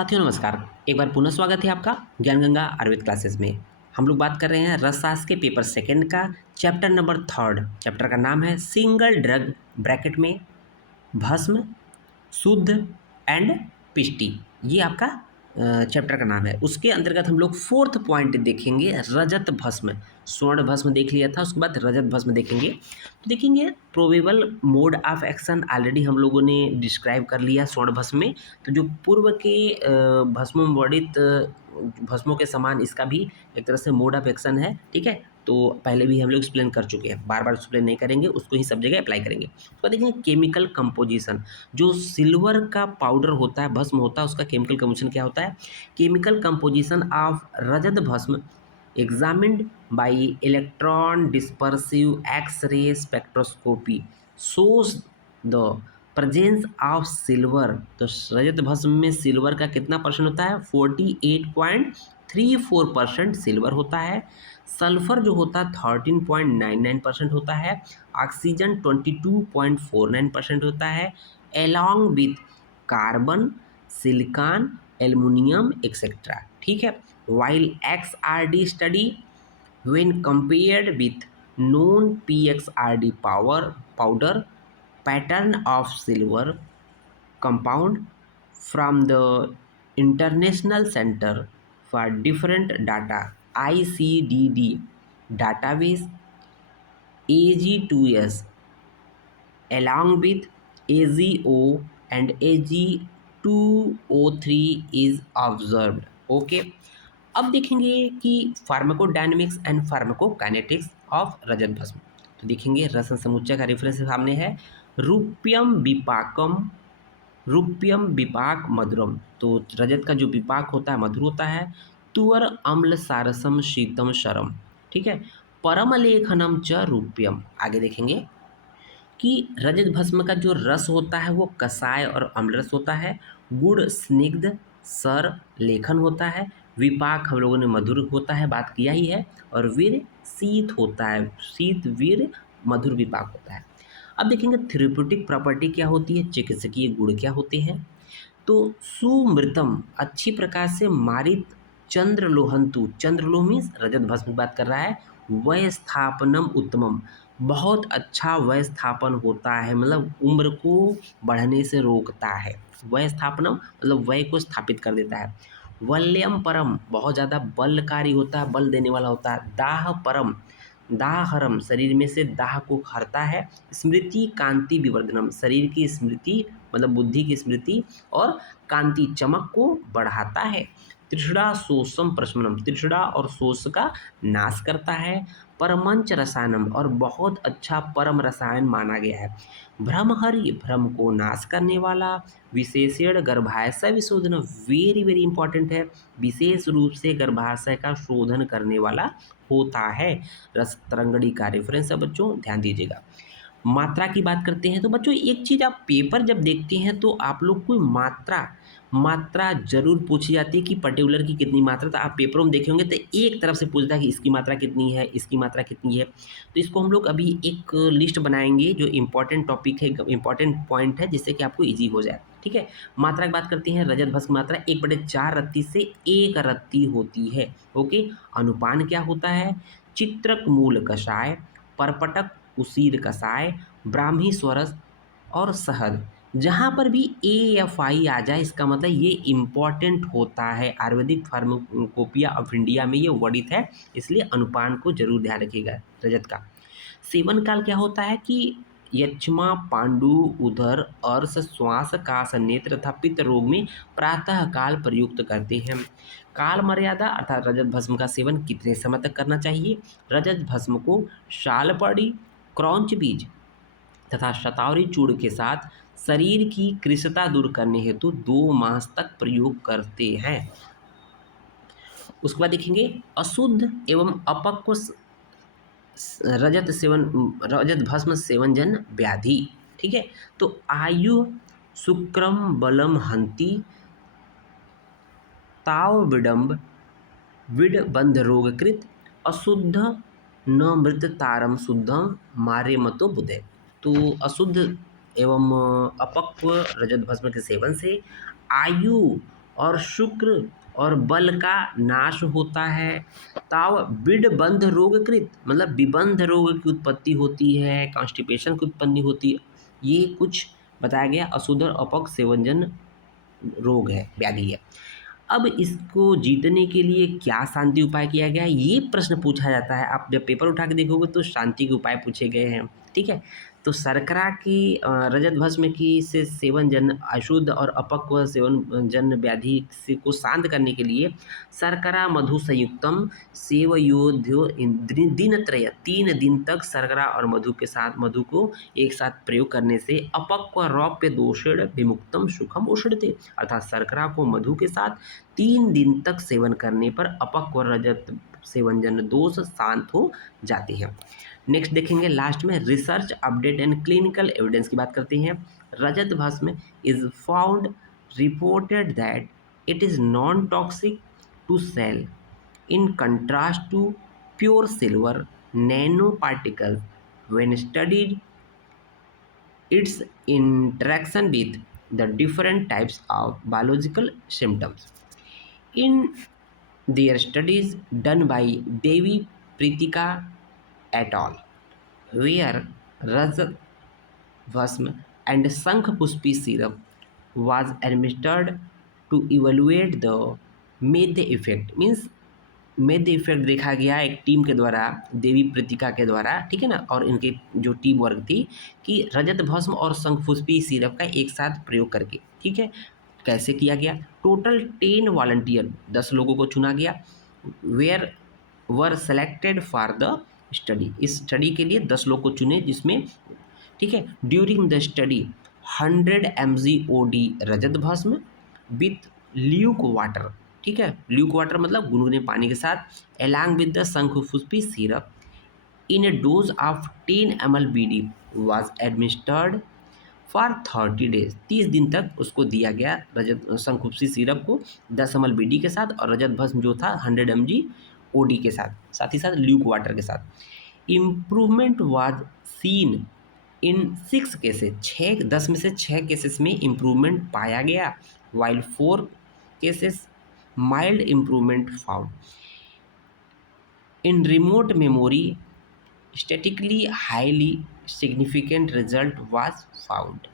साथियों नमस्कार। एक बार पुनः स्वागत है आपका ज्ञान गंगा आयुर्वेद क्लासेस में। हम लोग बात कर रहे हैं रसशास्त्र के पेपर सेकंड का चैप्टर नंबर थर्ड। चैप्टर का नाम है सिंगल ड्रग ब्रैकेट में भस्म, शुद्ध एंड पिष्टि। ये आपका चैप्टर का नाम है। उसके अंतर्गत हम लोग फोर्थ पॉइंट देखेंगे रजत भस्म। स्वर्ण भस्म देख लिया था, उसके बाद रजत भस्म देखेंगे। तो देखेंगे probable mode of action already हम लोगों ने डिस्क्राइब कर लिया स्वर्ण भस्म में। तो जो पूर्व के भस्मों भस्मों के समान इसका भी एक तरह से मोड ऑफ एक्शन है, ठीक है। तो पहले भी हम लोग एक्सप्लेन कर चुके हैं, बार बार एक्सप्लेन नहीं करेंगे, उसको ही सब जगह अप्लाई करेंगे। तो देखेंगे केमिकल कंपोजिशन। जो सिल्वर का पाउडर होता है, भस्म होता है, उसका केमिकल कंपोजिशन क्या होता है? Chemical composition of rajat bhasma examined by electron dispersive X-ray spectroscopy shows the presence of silver. तो रजत भस्म में सिल्वर का कितना परसेंट होता है? 48.34% सिल्वर होता है। सल्फर जो होता है 13.99% होता है। ऑक्सीजन 22.49% होता है। Along with carbon, silicon, aluminium etcetera, ठीक है। While XRD study when compared with known PXRD powder pattern of silver compound from the International Center for Different Data ICDD database AG2S along with AGO and AG2O3 is observed. Okay. अब देखेंगे कि pharmacodynamics and pharmacokinetics of rajat भस्म। तो देखेंगे रसन समुच्चय का reference सामने है। रूप्यम विपाकम, रूप्यम विपाक मधुरम। तो रजत का जो विपाक होता है मधुर होता है। तुअर अम्ल सारसम शीतम शरम, ठीक है। परम लेखनम च रूप्यम। आगे देखेंगे कि रजत भस्म का जो रस होता है वो कसाय और अम्लरस होता है। गुड़ स्निग्ध सर लेखन होता है। विपाक हम लोगों ने मधुर होता है, बात किया ही है। और वीर शीत होता है, शीत वीर मधुर विपाक होता है। अब देखेंगे थेरेप्यूटिक प्रॉपर्टी क्या होती है, चिकित्सकीय गुण क्या होते हैं। तो सुमृतम अच्छी प्रकार से मारित चंद्रलोहंतु, चंद्रलोह मीन्स रजत भस्म की बात कर रहा है। वय स्थापनम उत्तमम, बहुत अच्छा वय स्थापन होता है, मतलब उम्र को बढ़ने से रोकता है। वय स्थापनम मतलब वय को स्थापित कर देता है। वल्यम परम बहुत ज़्यादा बलकारी होता है, बल देने वाला होता है। दाह परम, दाहरम शरीर में से दाह को हरता है। स्मृति कांति विवर्धनम शरीर की स्मृति मतलब बुद्धि की स्मृति और कांति चमक को बढ़ाता है। तृष्णा शोषम प्रशमनम, तृष्णा और शोष का नाश करता है। परमंच रसायनम और बहुत अच्छा परम रसायन माना गया है। भ्रमहरि भ्रम को नाश करने वाला। विशेषण गर्भाशय विशोधन, वेरी वेरी इंपॉर्टेंट है। विशेष रूप से गर्भाशय का शोधन करने वाला होता है। रस तरंगड़ी का रेफरेंस है बच्चों, ध्यान दीजिएगा। मात्रा की बात करते हैं तो बच्चों एक चीज़ आप पेपर जब देखते हैं तो आप लोग कोई मात्रा मात्रा जरूर पूछी जाती है कि पर्टिकुलर की कितनी मात्रा। तो आप पेपरों में देखे होंगे तो एक तरफ से पूछता है कि इसकी मात्रा कितनी है, इसकी मात्रा कितनी है। तो इसको हम लोग अभी एक लिस्ट बनाएंगे जो इंपॉर्टेंट टॉपिक है, इंपॉर्टेंट पॉइंट है, जिससे कि आपको ईजी हो जाए, ठीक है। मात्रा की बात करते हैं। रजत भस्म मात्रा 1/4 रत्ती से 1 रत्ती होती है। ओके। अनुपान क्या होता है? चित्रक मूल कषाय, परपटक उसीर कषाय, ब्राह्मी स्वरस और शहद। जहाँ पर भी AFI आ जाए इसका मतलब ये इम्पॉर्टेंट होता है। आयुर्वेदिक फार्माकोपिया ऑफ इंडिया में ये वर्णित है, इसलिए अनुपान को जरूर ध्यान रखिएगा रजत का। सेवन काल क्या होता है कि यक्ष्मा, पांडु, उदर, अर्श, श्वास, कास, नेत्र तथा पित्त रोग में प्रातः काल प्रयुक्त करते हैं। काल मर्यादा अर्थात रजत भस्म का सेवन कितने समय तक करना चाहिए? रजत भस्म को शालपड़ी, क्रौंच बीज तथा शतावरी चूर्ण के साथ शरीर की कृशता दूर करने हेतु 2 मास तक प्रयोग करते हैं। उसके बाद देखेंगे अशुद्ध एवं अपक्व रजत भस्म सेवनजन व्याधि, ठीक है। तो आयु शुक्रम बलम हंति ताव विडम्ब विडबंध रोगकृत अशुद्ध न मृत तारम शुद्धम मारे मतो बुधे। तो अशुद्ध एवं अपक्व रजत भस्म के सेवन से आयु और शुक्र और बल का नाश होता है। ताव विडबंध रोगकृत मतलब विबंध रोग की उत्पत्ति होती है, कॉन्स्टिपेशन की उत्पत्ति होती है। ये कुछ बताया गया अशुद्ध और अपक सेवनजन रोग है, व्याधि है। अब इसको जीतने के लिए क्या शांति उपाय किया गया है, ये प्रश्न पूछा जाता है। आप जब पेपर उठा के देखोगे तो शांति के उपाय पूछे गए हैं, ठीक है। तो शर्करा की रजत भस्म की से सेवन जन अशुद्ध और अपक्व सेवन जन व्याधि से को शांत करने के लिए शर्करा मधु संयुक्तम सेवयोध्यो दिनत्रय 3 दिन तक शर्करा और मधु के साथ मधु को एक साथ प्रयोग करने से अपक्व रौप्य दोषेण विमुक्तम सुखम उषड़ते, अर्थात शर्करा को मधु के साथ 3 दिन तक सेवन करने पर अपक्व रजत सेवनजन दोष शांत हो जाते हैं। नेक्स्ट देखेंगे लास्ट में research update and clinical evidence की बात करते हैं। Rajat bhasma is found reported that it is non toxic to cell in contrast to pure silver nano particle when studied its interaction with the different types of biological symptoms. In their studies done by Devi Pritika et al., where Rajat Bhasm and Shankh Pushpi syrup was administered to evaluate the method effect, means made effect देखा गया एक team के द्वारा, देवी प्रीतिका के द्वारा, ठीक है ना, और इनकी जो टीम वर्क थी कि रजत भस्म और शंखपुष्पी सिरप का एक साथ प्रयोग करके, ठीक है। कैसे किया गया, टोटल 10 वॉलंटियर 10 लोगों को चुना गया, where were selected for the study, इस स्टडी के लिए 10 लोग को चुने जिसमें, ठीक है, during the study 100 mg OD rajat bhasma with Luke water, ठीक है, ल्यूक वाटर मतलब गुनगुने पानी के साथ, along with the Shankhpushpi syrup in A dose of 10 ml BD was administered for 30 days, 30 दिन तक उसको दिया गया रजत शंखपुष्पी सिरप को 10 ml BD के साथ, और रजत भस्म जो था 100 mg OD के साथ, साथ ही साथ ल्यूक वाटर के साथ। Improvement was seen in 6 cases, 10 में से 6 केसेस में इम्प्रूवमेंट पाया गया, while 4 cases mild improvement found. In remote memory, statistically highly significant result was found.